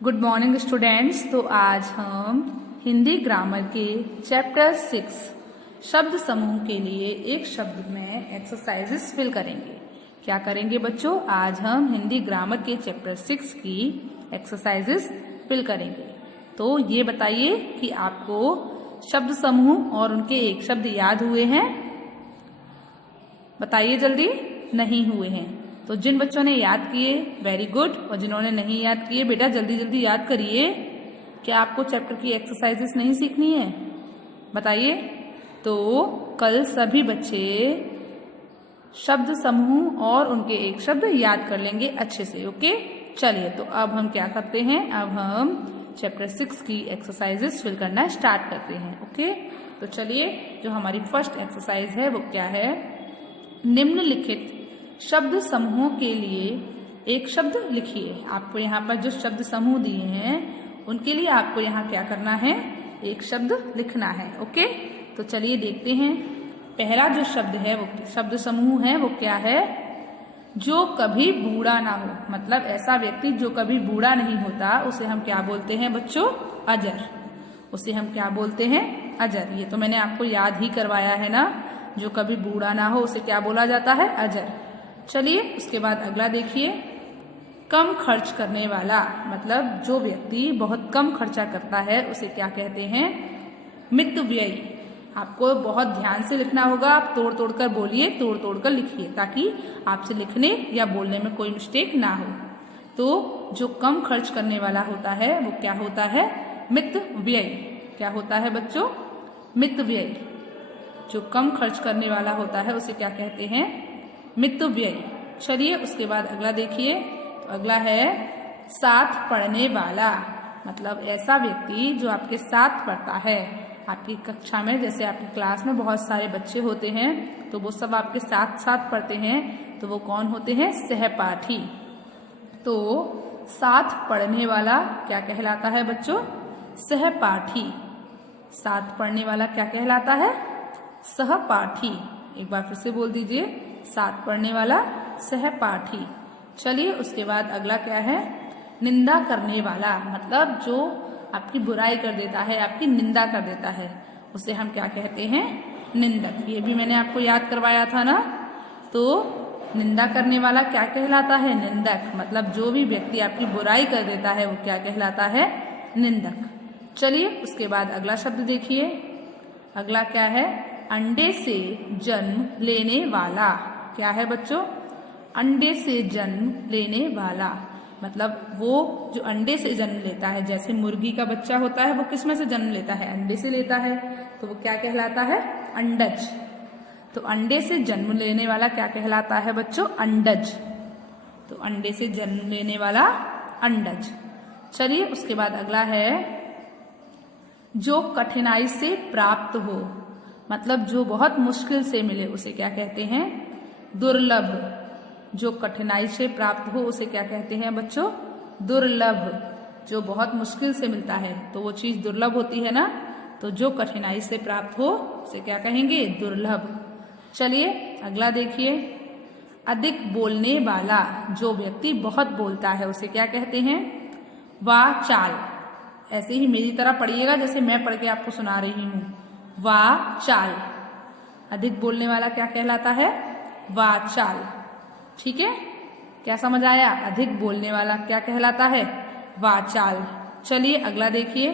Good morning students. तो आज हम हिंदी ग्रामर के चैप्टर 6 शब्द समूह के लिए एक शब्द में एक्सरसाइजेस फिल करेंगे। क्या करेंगे बच्चों? आज हम हिंदी ग्रामर के चैप्टर 6 की एक्सरसाइजेस फिल करेंगे। तो ये बताइए कि आपको शब्द समूह और उनके एक शब्द याद हुए हैं? बताइए जल्दी। नहीं हुए हैं। तो जिन बच्चों ने याद किए वेरी गुड, और जिन्होंने नहीं याद किए बेटा जल्दी जल्दी याद करिए। क्या आपको चैप्टर की एक्सरसाइजेस नहीं सीखनी है? बताइए। तो कल सभी बच्चे शब्द समूह और उनके एक शब्द याद कर लेंगे अच्छे से। ओके, चलिए तो अब हम क्या करते हैं, अब हम चैप्टर 6 की एक्सरसाइजेस फिल करना स्टार्ट करते हैं। ओके, तो चलिए जो हमारी फर्स्ट एक्सरसाइज है वो क्या है, निम्नलिखित शब्द समूहों के लिए एक शब्द लिखिए। आपको यहाँ पर जो शब्द समूह दिए हैं उनके लिए आपको यहाँ क्या करना है, एक शब्द लिखना है। ओके, तो चलिए देखते हैं। पहला जो शब्द है वो शब्द समूह है वो क्या है, जो कभी बूढ़ा ना हो। मतलब ऐसा व्यक्ति जो कभी बूढ़ा नहीं होता उसे हम क्या बोलते हैं बच्चों? अजर। उसे हम क्या बोलते हैं? अजर। ये तो मैंने आपको याद ही करवाया है ना, जो कभी बूढ़ा ना हो उसे क्या बोला जाता है? अजर। चलिए उसके बाद अगला देखिए, कम खर्च करने वाला। मतलब जो व्यक्ति बहुत कम खर्चा करता है उसे क्या कहते हैं? मितव्ययी। आपको बहुत ध्यान से लिखना होगा, आप तोड़ तोड़ कर बोलिए, तोड़ तोड़ कर लिखिए, ताकि आपसे लिखने या बोलने में कोई मिस्टेक ना हो। तो जो कम खर्च करने वाला होता है वो क्या होता है? मितव्ययी। क्या होता है बच्चों? मितव्ययी। जो कम खर्च करने वाला होता है उसे क्या कहते हैं? मितव्ययी। चलिए उसके बाद अगला देखिए, तो अगला है साथ पढ़ने वाला। मतलब ऐसा व्यक्ति जो आपके साथ पढ़ता है। आपकी कक्षा में, जैसे आपकी क्लास में बहुत सारे बच्चे होते हैं तो वो सब आपके साथ साथ पढ़ते हैं, तो वो कौन होते हैं? सहपाठी। तो साथ पढ़ने वाला क्या कहलाता है बच्चों? सहपाठी। साथ पढ़ने वाला क्या कहलाता है? सहपाठी। एक बार फिर से बोल दीजिए, साथ पढ़ने वाला सहपाठी। चलिए उसके बाद अगला क्या है, निंदा करने वाला। मतलब जो आपकी बुराई कर देता है, आपकी निंदा कर देता है, उसे हम क्या कहते हैं? निंदक। ये भी मैंने आपको याद करवाया था ना। तो निंदा करने वाला क्या कहलाता है? निंदक। मतलब जो भी व्यक्ति आपकी बुराई कर देता है वो क्या कहलाता है? निंदक। चलिए उसके बाद अगला शब्द देखिए, अगला क्या है, अंडे से जन्म लेने वाला। क्या है बच्चों? अंडे से जन्म लेने वाला। मतलब वो जो अंडे से जन्म लेता है, जैसे मुर्गी का बच्चा होता है वो किस में से जन्म लेता है? अंडे से लेता है, तो वो क्या कहलाता है? अंडज। तो अंडे से जन्म लेने वाला क्या कहलाता है बच्चों? अंडज। तो अंडे से जन्म लेने वाला अंडज। चलिए उसके बाद अगला है, जो कठिनाई से प्राप्त हो। मतलब जो बहुत मुश्किल से मिले उसे क्या कहते हैं? दुर्लभ। जो कठिनाई से प्राप्त हो उसे क्या कहते हैं बच्चों? दुर्लभ। जो बहुत मुश्किल से मिलता है तो वो चीज दुर्लभ होती है ना, तो जो कठिनाई से प्राप्त हो उसे क्या कहेंगे? दुर्लभ। चलिए अगला देखिए, अधिक बोलने वाला। जो व्यक्ति बहुत बोलता है उसे क्या कहते हैं? वाचाल। ऐसे ही मेरी तरह पढ़िएगा जैसे मैं पढ़ के आपको सुना रही हूँ। वाचाल। अधिक बोलने वाला क्या कहलाता है? वाचाल। ठीक है, क्या समझ आया? अधिक बोलने वाला क्या कहलाता है? वाचाल। चलिए अगला देखिए,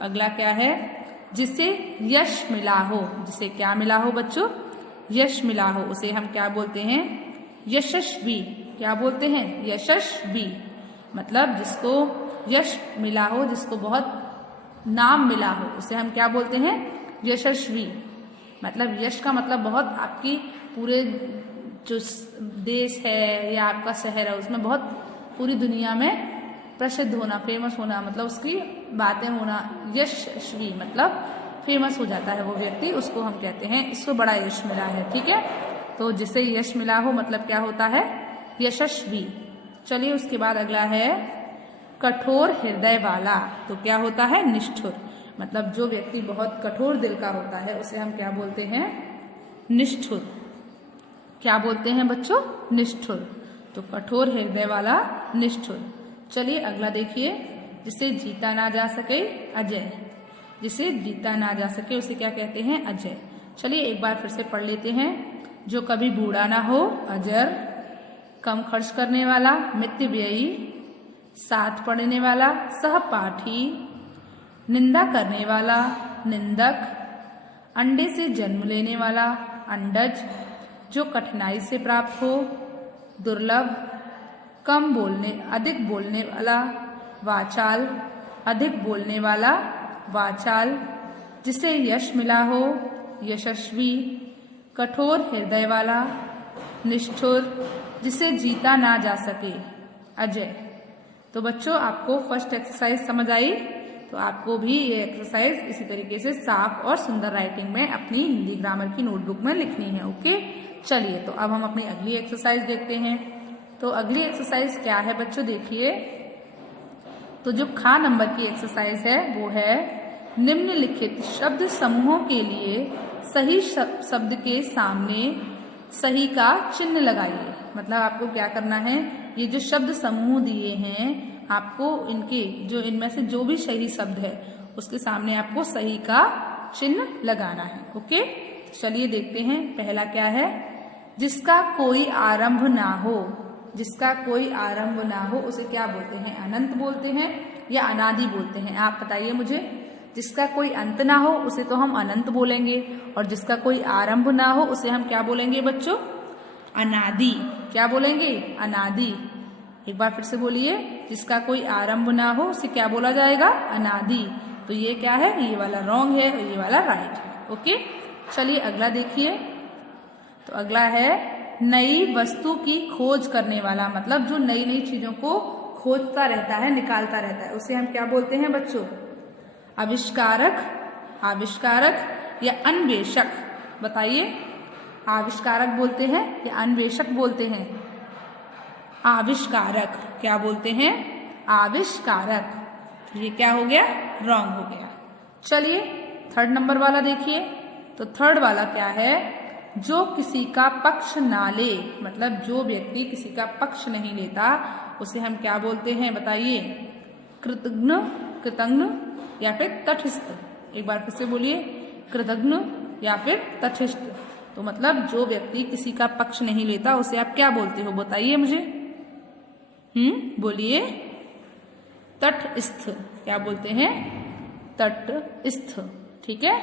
अगला क्या है, जिसे यश मिला हो। जिसे क्या मिला हो बच्चों? यश मिला हो। उसे हम क्या बोलते हैं? यशस्वी। क्या बोलते हैं? यशस्वी। मतलब जिसको यश मिला हो, जिसको बहुत नाम मिला हो, उसे हम क्या बोलते हैं? यशस्वी। मतलब यश का मतलब बहुत, आपकी पूरे जो देश है या आपका शहर है उसमें बहुत पूरी दुनिया में प्रसिद्ध होना, फेमस होना, मतलब उसकी बातें होना। यशस्वी मतलब फेमस हो जाता है वो व्यक्ति, उसको हम कहते हैं इसको बड़ा यश मिला है। ठीक है, तो जिसे यश मिला हो मतलब क्या होता है? यशस्वी। चलिए उसके बाद अगला है, कठोर हृदय वाला। तो क्या होता है? निष्ठुर। मतलब जो व्यक्ति बहुत कठोर दिल का होता है उसे हम क्या बोलते हैं? निष्ठुर। क्या बोलते हैं बच्चों? निष्ठुर। तो कठोर हृदय वाला निष्ठुर। चलिए अगला देखिए, जिसे जीता ना जा सके अजय। जिसे जीता ना जा सके उसे क्या कहते हैं? अजय। चलिए एक बार फिर से पढ़ लेते हैं। जो कभी बूढ़ा ना हो अजर, कम खर्च करने वाला मितव्ययी, साथ पढ़ने वाला सहपाठी, निंदा करने वाला निंदक, अंडे से जन्म लेने वाला अंडज, जो कठिनाई से प्राप्त हो दुर्लभ, कम बोलने अधिक बोलने वाला वाचाल, अधिक बोलने वाला वाचाल, जिसे यश मिला हो यशस्वी, कठोर हृदय वाला निष्ठुर, जिसे जीता ना जा सके अजय। तो बच्चों आपको फर्स्ट एक्सरसाइज समझ आई? तो आपको भी ये एक्सरसाइज इसी तरीके से साफ और सुंदर राइटिंग में अपनी हिंदी ग्रामर की नोटबुक में लिखनी है। ओके, चलिए तो अब हम अपनी अगली एक्सरसाइज देखते हैं। तो अगली एक्सरसाइज क्या है बच्चों? देखिए, तो जो खा नंबर की एक्सरसाइज है वो है निम्नलिखित शब्द समूहों के लिए सही शब्द के सामने सही का चिन्ह लगाइए। मतलब आपको क्या करना है, ये जो शब्द समूह दिए हैं आपको इनमें से जो भी सही शब्द है उसके सामने आपको सही का चिन्ह लगाना है। ओके, चलिए देखते हैं। पहला क्या है? जिसका कोई आरंभ ना हो। जिसका कोई आरंभ ना हो उसे क्या बोलते हैं? अनंत बोलते हैं या अनादि बोलते हैं? आप बताइए मुझे। जिसका कोई अंत ना हो उसे तो हम अनंत बोलेंगे, और जिसका कोई आरंभ ना हो उसे हम क्या बोलेंगे बच्चों? अनादि। क्या बोलेंगे? अनादि। एक बार फिर से बोलिए। जिसका कोई आरंभ ना हो उसे क्या बोला जाएगा? अनादि। तो ये क्या है? ये वाला रॉन्ग है और ये वाला राइट है। ओके, चलिए अगला देखिए। तो अगला है नई वस्तु की खोज करने वाला। मतलब जो नई नई चीजों को खोजता रहता है, निकालता रहता है, उसे हम क्या बोलते हैं बच्चों? आविष्कारक, आविष्कारक या अन्वेषक। बताइए, आविष्कारक बोलते हैं या अन्वेषक बोलते हैं? आविष्कारक। क्या बोलते हैं? आविष्कारक। तो ये क्या हो गया? रॉन्ग हो गया। चलिए थर्ड नंबर वाला देखिए। तो थर्ड वाला क्या है? जो किसी का पक्ष ना ले। मतलब जो व्यक्ति किसी का पक्ष नहीं लेता उसे हम क्या बोलते हैं? बताइए। कृतघ्न, कृतघ्न या फिर तटस्थ। एक बार फिर से बोलिए। कृतघ्न या फिर तटस्थ। तो मतलब जो व्यक्ति किसी का पक्ष नहीं लेता उसे आप क्या बोलते हो? बताइए मुझे। बोलिए। तटस्थ। क्या बोलते हैं? तटस्थ। ठीक है।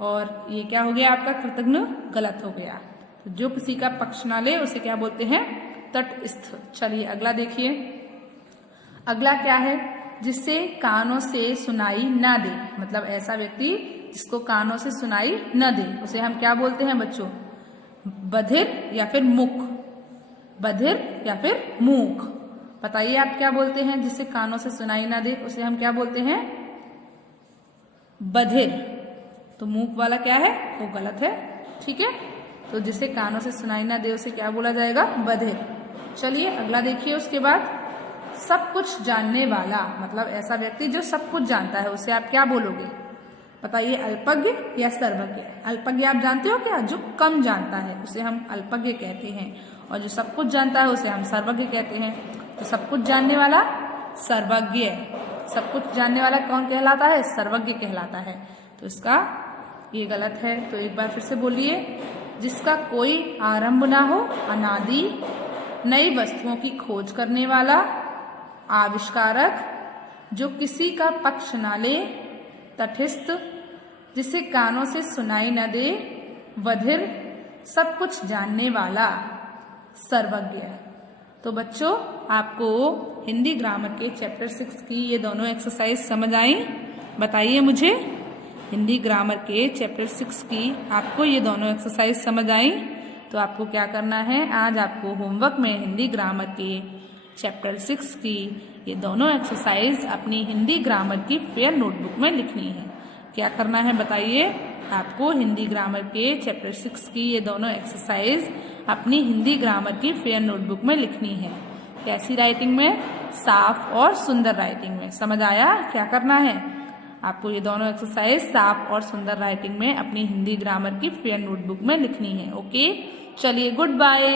और ये क्या हो गया आपका? कृतघ्न गलत हो गया। तो जो किसी का पक्ष ना ले उसे क्या बोलते हैं? तटस्थ। चलिए अगला देखिए। अगला क्या है? जिससे कानों से सुनाई ना दे। मतलब ऐसा व्यक्ति जिसको कानों से सुनाई न दे उसे हम क्या बोलते हैं बच्चों? बधिर या फिर मूक। बधिर या फिर मूक। बताइए आप क्या बोलते हैं? जिससे कानों से सुनाई ना दे उसे हम क्या बोलते हैं? बधिर। तो मूक वाला क्या है? वो गलत है। ठीक है। तो जिसे कानों से सुनाई ना दे उसे क्या बोला जाएगा? बधिर। चलिए अगला देखिए। उसके बाद सब कुछ जानने वाला। मतलब ऐसा व्यक्ति जो सब कुछ जानता है उसे आप क्या बोलोगे? बताइए। अल्पज्ञ या सर्वज्ञ? अल्पज्ञ आप जानते हो क्या? जो कम जानता है उसे हम अल्पज्ञ कहते हैं, और जो सब कुछ जानता है उसे हम सर्वज्ञ कहते हैं। तो सब कुछ जानने वाला सर्वज्ञ। सब कुछ जानने वाला कौन कहलाता है? सर्वज्ञ कहलाता है। तो इसका ये गलत है। तो एक बार फिर से बोलिए। जिसका कोई आरंभ ना हो अनादि, नई वस्तुओं की खोज करने वाला, आविष्कारक, जो किसी का पक्ष ना ले, तटस्थ, जिसे कानों से सुनाई न दे, बधिर, सब कुछ जानने वाला, सर्वज्ञ। तो बच्चों आपको हिंदी ग्रामर के चैप्टर 6 की ये दोनों एक्सरसाइज समझ आई? बताइए मुझे। हिंदी ग्रामर के चैप्टर 6 की आपको ये दोनों एक्सरसाइज समझ आई? तो आपको क्या करना है? आज आपको होमवर्क में हिंदी ग्रामर के चैप्टर 6 की ये दोनों एक्सरसाइज अपनी हिंदी ग्रामर की फेयर नोटबुक में लिखनी है। क्या करना है बताइए? आपको हिंदी ग्रामर के चैप्टर 6 की ये दोनों एक्सरसाइज अपनी हिंदी ग्रामर की फेयर नोटबुक में लिखनी है। कैसी राइटिंग में? साफ और सुंदर राइटिंग में। समझ आया क्या करना है? आपको ये दोनों एक्सरसाइज साफ और सुंदर राइटिंग में अपनी हिंदी ग्रामर की फेयर नोटबुक में लिखनी है। ओके, चलिए गुड बाय।